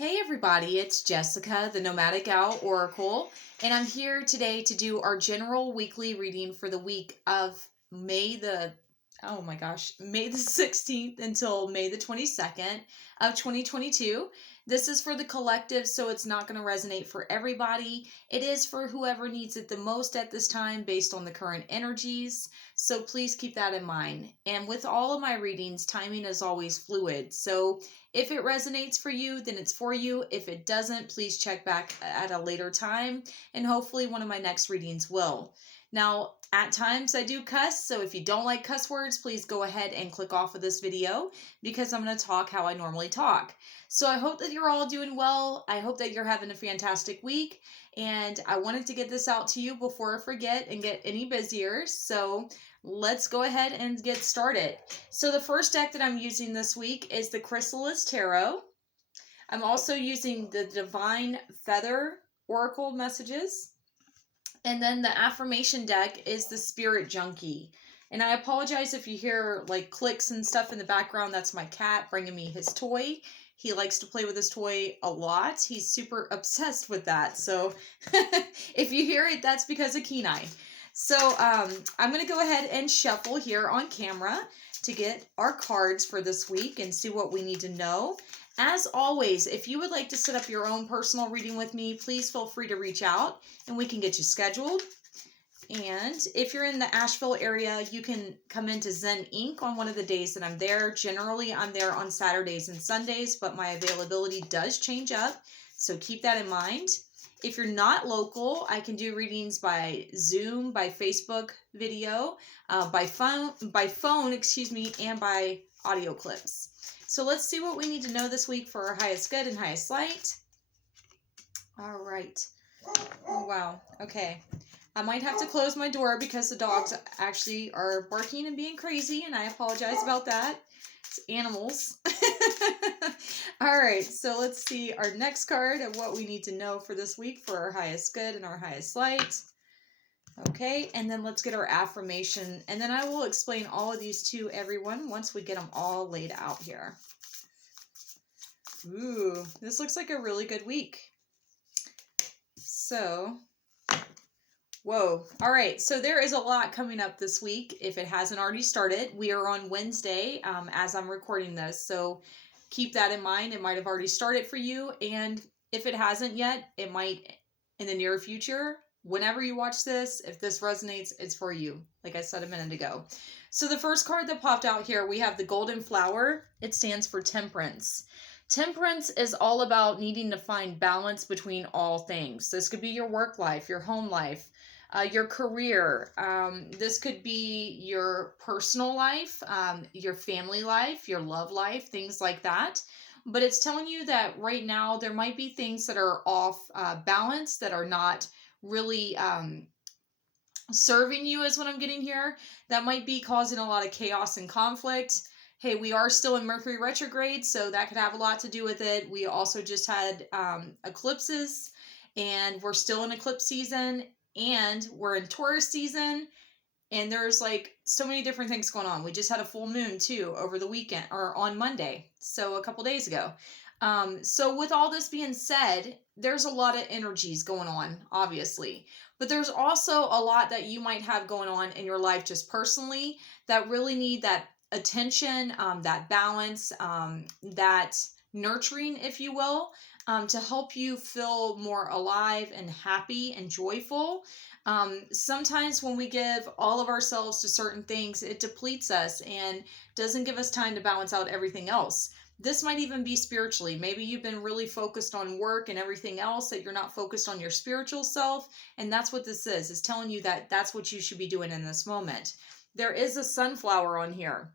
Hey everybody, it's Jessica, the Nomadic Owl Oracle, and I'm here today to do our general weekly reading for the week of May the 16th until May the 22nd of 2022. This is for the collective, so it's not going to resonate for everybody. It is for whoever needs it the most at this time based on the current energies, so please keep that in mind. And with all of my readings, timing is always fluid, so if it resonates for you, then it's for you. If it doesn't, please check back at a later time, and hopefully one of my next readings will. Now, at times I do cuss, so if you don't like cuss words, please go ahead and click off of this video because I'm going to talk how I normally talk. So I hope that you're all doing well. I hope that you're having a fantastic week, and I wanted to get this out to you before I forget and get any busier. So let's go ahead and get started. So the first deck that I'm using this week is the Chrysalis Tarot. I'm also using the Divine Feather Oracle Messages. And then the affirmation deck is the Spirit Junkie. And I apologize if you hear like clicks and stuff in the background. That's my cat bringing me his toy. He likes to play with his toy a lot. He's super obsessed with that. So if you hear it, that's because of Kenai. So I'm going to go ahead and shuffle here on camera to get our cards for this week and see what we need to know. As always, if you would like to set up your own personal reading with me, please feel free to reach out and we can get you scheduled. And if you're in the Asheville area, you can come into Zen Inc. on one of the days that I'm there. Generally, I'm there on Saturdays and Sundays, but my availability does change up, so keep that in mind. If you're not local, I can do readings by Zoom, by Facebook video, by phone, and by audio clips. So let's see what we need to know this week for our highest good and highest light. All right. Oh, wow. Okay. I might have to close my door because the dogs actually are barking and being crazy, and I apologize about that. It's animals. All right, so let's see our next card of what we need to know for this week for our highest good and our highest light. Okay, and then let's get our affirmation, and then I will explain all of these to everyone once we get them all laid out here. Ooh, this looks like a really good week. So, whoa. All right, so there is a lot coming up this week if it hasn't already started. We are on Wednesday as I'm recording this, so keep that in mind. It might have already started for you, and if it hasn't yet, it might in the near future. Whenever you watch this, if this resonates, it's for you, like I said a minute ago. So the first card that popped out here, we have the Golden Flower. It stands for Temperance. Temperance is all about needing to find balance between all things. This could be your work life, your home life, your career. This could be your personal life, your family life, your love life, things like that. But it's telling you that right now there might be things that are off balance, that are not really serving you, is what I'm getting here. That might be causing a lot of chaos and conflict. Hey, we are still in Mercury retrograde, so that could have a lot to do with it. We also just had eclipses, and we're still in eclipse season, and we're in Taurus season, and there's like so many different things going on. We just had a full moon too over the weekend, or on Monday, so a couple days ago. So with all this being said, there's a lot of energies going on, obviously, but there's also a lot that you might have going on in your life just personally that really need that attention, that balance, that nurturing, if you will, to help you feel more alive and happy and joyful. Sometimes when we give all of ourselves to certain things, it depletes us and doesn't give us time to balance out everything else. This might even be spiritually. Maybe you've been really focused on work and everything else, that you're not focused on your spiritual self. And that's what this is telling you that that's what you should be doing in this moment. There is a sunflower on here.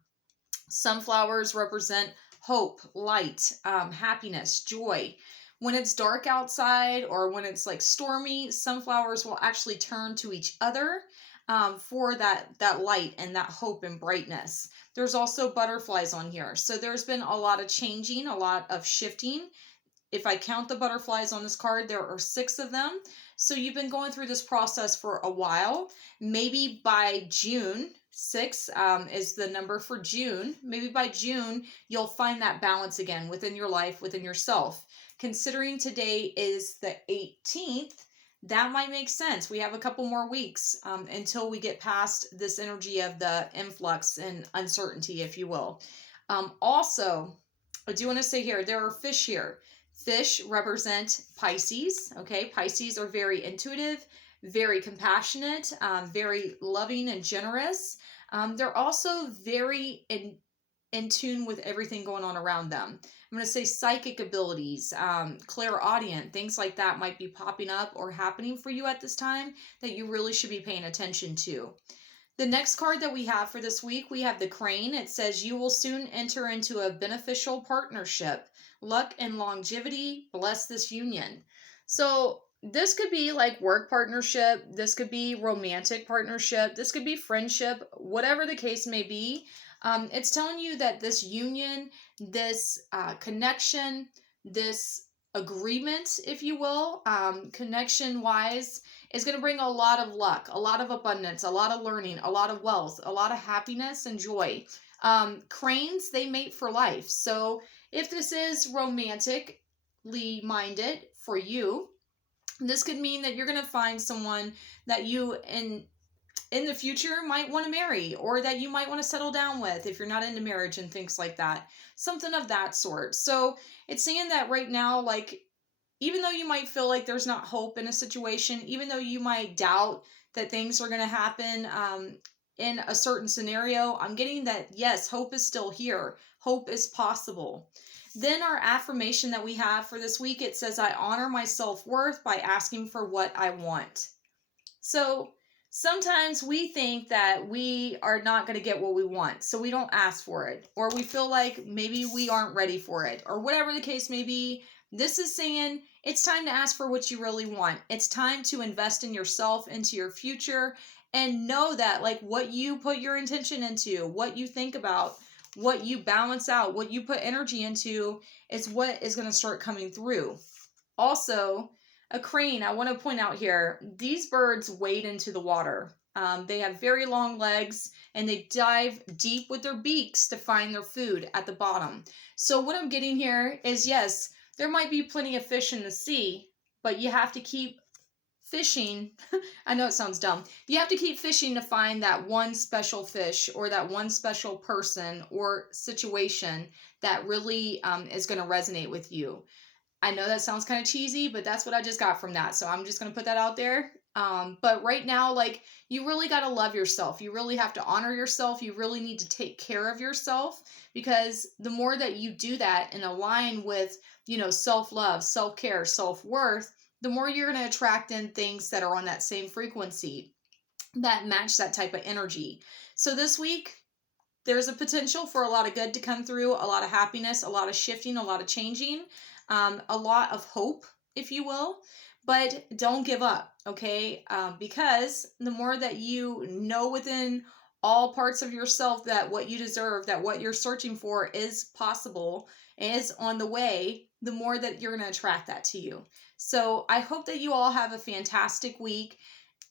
Sunflowers represent hope, light, happiness, joy. When it's dark outside or when it's like stormy, sunflowers will actually turn to each other for that light and that hope and brightness. There's also butterflies on here. So there's been a lot of changing, a lot of shifting. If I count the butterflies on this card, there are 6 of them. So you've been going through this process for a while. Maybe by June, 6 is the number for June. Maybe by June, you'll find that balance again within your life, within yourself. Considering today is the 18th, that might make sense. We have a couple more weeks until we get past this energy of the influx and uncertainty, if you will. Also, I do want to say here, there are fish here. Fish represent Pisces. Okay, Pisces are very intuitive, very compassionate, very loving and generous. They're also very in tune with everything going on around them. I'm going to say psychic abilities, clairaudient, things like that might be popping up or happening for you at this time that you really should be paying attention to. The next card that we have for this week, we have the Crane. It says, you will soon enter into a beneficial partnership. Luck and longevity bless this union. So this could be like work partnership. This could be romantic partnership. This could be friendship, whatever the case may be. It's telling you that this union, this connection, this agreement, if you will, connection wise, is going to bring a lot of luck, a lot of abundance, a lot of learning, a lot of wealth, a lot of happiness and joy. Cranes, they mate for life. So if this is romantically minded for you, this could mean that you're going to find someone that you in the future might want to marry, or that you might want to settle down with if you're not into marriage and things like that. Something of that sort. So it's saying that right now, like, even though you might feel like there's not hope in a situation, even though you might doubt that things are going to happen in a certain scenario, I'm getting that, yes, hope is still here. Hope is possible. Then our affirmation that we have for this week, it says, I honor my self-worth by asking for what I want. So sometimes we think that we are not going to get what we want, so we don't ask for it, or we feel like maybe we aren't ready for it, or whatever the case may be. This is saying it's time to ask for what you really want. It's time to invest in yourself, into your future, and know that like what you put your intention into, what you think about, what you balance out, what you put energy into is what is going to start coming through. Also, a crane, I want to point out here, these birds wade into the water. They have very long legs and they dive deep with their beaks to find their food at the bottom. So what I'm getting here is, yes, there might be plenty of fish in the sea, but you have to keep fishing. I know it sounds dumb. You have to keep fishing to find that one special fish or that one special person or situation that really is going to resonate with you. I know that sounds kind of cheesy, but that's what I just got from that. So I'm just going to put that out there. But right now, like, you really got to love yourself. You really have to honor yourself. You really need to take care of yourself, because the more that you do that and align with, self-love, self-care, self-worth, the more you're going to attract in things that are on that same frequency that match that type of energy. So this week, there's a potential for a lot of good to come through, a lot of happiness, a lot of shifting, a lot of changing, a lot of hope, if you will. But don't give up, okay? Because the more that you know within all parts of yourself that what you deserve, that what you're searching for is possible, is on the way, the more that you're going to attract that to you. So I hope that you all have a fantastic week.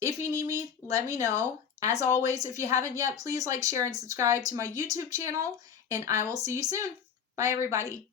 If you need me, let me know. As always, if you haven't yet, please like, share, and subscribe to my YouTube channel, and I will see you soon. Bye, everybody.